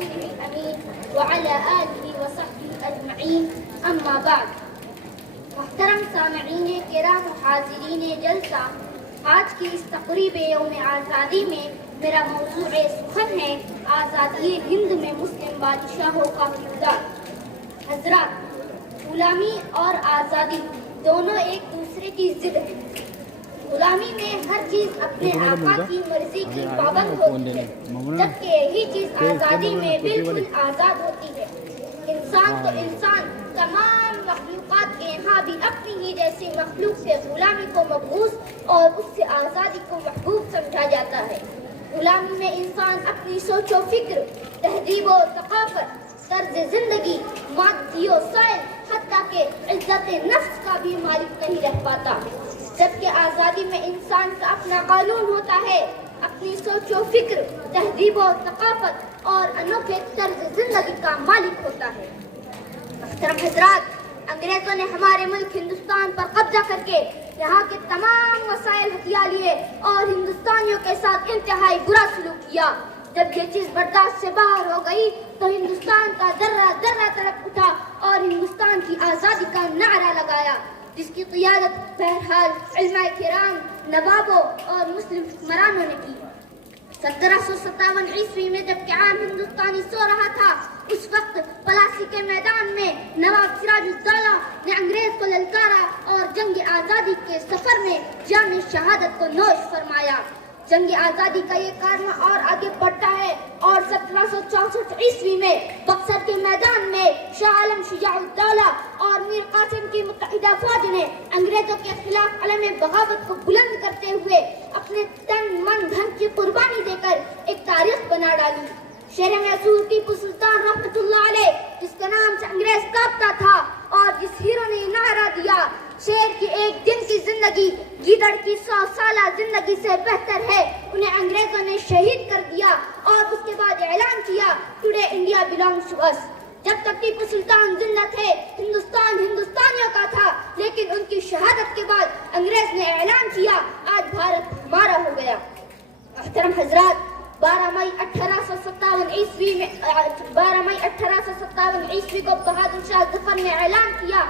رسوله الأمين وعلى آله وصحبه أجمعين أما بعد. محترم سامعین کرام و حاضرین جلسہ، آج کی اس تقریب یوم آزادی میں میرا موضوع سخن ہے آزادی ہند میں مسلم بادشاہوں کا کردار. حضرات، غلامی اور آزادی دونوں ایک دوسرے کی ضد ہیں. غلامی میں ہر چیز اپنے آقا کی مرضی کی پابند ہوتی ہے، جبکہ یہی چیز آزادی میں بالکل آزاد ہوتی ہے. انسان تو انسان، تمام مخلوقات کے یہاں بھی اپنی ہی جیسی مخلوق سے غلامی کو مقبوض اور اس سے آزادی کو محبوب سمجھا جاتا ہے. غلامی میں انسان اپنی سوچ و فکر، تہذیب و ثقافت، طرز زندگی، مادی و سائل، حتیٰ کہ عزت نفس کا بھی مالک نہیں رہ پاتا. جبکہ آزادی میں انسان کا اپنا قانون ہوتا ہے، اپنی سوچ و فکر، تہذیب و ثقافت اور انوکھے طرز زندگی کا مالک ہوتا ہے. محترم حضرات، انگریزوں نے ہمارے ملک ہندوستان پر قبضہ کر کے یہاں کے تمام وسائل ہتھیا لیے اور ہندوستانیوں کے ساتھ انتہائی برا سلوک کیا. جب یہ چیز برداشت سے باہر ہو گئی تو ہندوستان کا ذرہ ذرہ تڑپ اٹھا اور ہندوستان کی آزادی کا نعرہ لگایا، جس کی قیادت بہرحال علماء کرام، نوابوں اور مسلم حکمرانوں نے کی. 1757 عیسوی میں جب کہ عام ہندوستانی سو رہا تھا، اس وقت پلاسی کے میدان میں نواب سراج الدولہ نے انگریز کو للکارا اور جنگ آزادی کے سفر میں جام شہادت کو نوش فرمایا. جنگ آزادی کا یہ کارنامہ اور آگے بڑھتا ہے اور 1764 عیسوی میں بکسر کے میدان میں شاہ عالم شجاع الدولہ اور میر قاسم کی متحدہ فوج نے انگریزوں کے خلاف علم بغاوت کو بلند کرتے ہوئے اپنے تن من دھن کی قربانی دے کر ایک تاریخ بنا ڈالی. شہر میسور ٹیپو سلطان رحمۃ اللہ علیہ، جس کا نام سے انگریز کانپتا تھا اور جس ہیرو نے نعرہ دیا شہر کی ایک دن کی زندگی گیدڑ کی 100 سالہ زندگی سے بہتر ہے، انہیں انگریزوں نے شہید کر دیا اور اس کے بعد اعلان کیا ٹوڈے انڈیا بلانگس ٹو اس. جب تک ٹیپو سلطان زندہ تھے ہندوستان ہندوستانیوں کا تھا، لیکن ان کی شہادت کے بعد انگریز نے اعلان کیا آج بھارت ہمارا ہو گیا. محترم حضرات، 12 مئی 1857 عیسوی کو بہادر شاہ ظفر نے اعلان کیا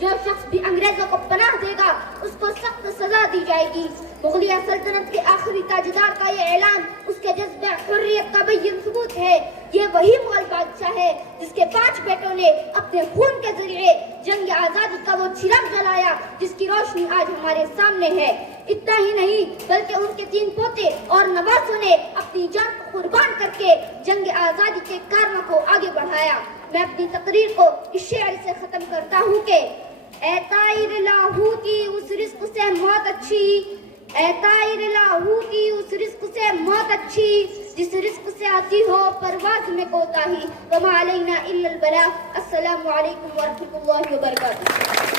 جو شخص بھی انگریزوں کو پناہ دے گا اس کو سخت سزا دی جائے گی. مغلیہ سلطنت کے آخری تاجدار کا یہ اعلان اس کے جذبہ حریت کا بین ثبوت ہے. یہ وہی مغل بادشاہ ہے جس کے 5 بیٹوں نے اپنے خون کے ذریعے جنگ آزادی کا وہ چراغ جلایا جس کی روشنی آج ہمارے سامنے ہے. اتنا ہی نہیں بلکہ ان کے 3 پوتے اور نوازوں نے اپنی جان کو قربان کر کے جنگ آزادی کے کارناموں کو آگے بڑھایا. میں اپنی تقریر کو اس شعر سے ختم کرتا ہوں کہ اے طائر لاہو کی اس رزق سے موت اچھی، اے طائر لاہو کی اس رزق سے موت اچھی، جس رزق سے آتی ہو پرواز میں کوتاہی، وما علینا الا البلاغ. السلام علیکم ورحمۃ اللہ وبرکاتہ.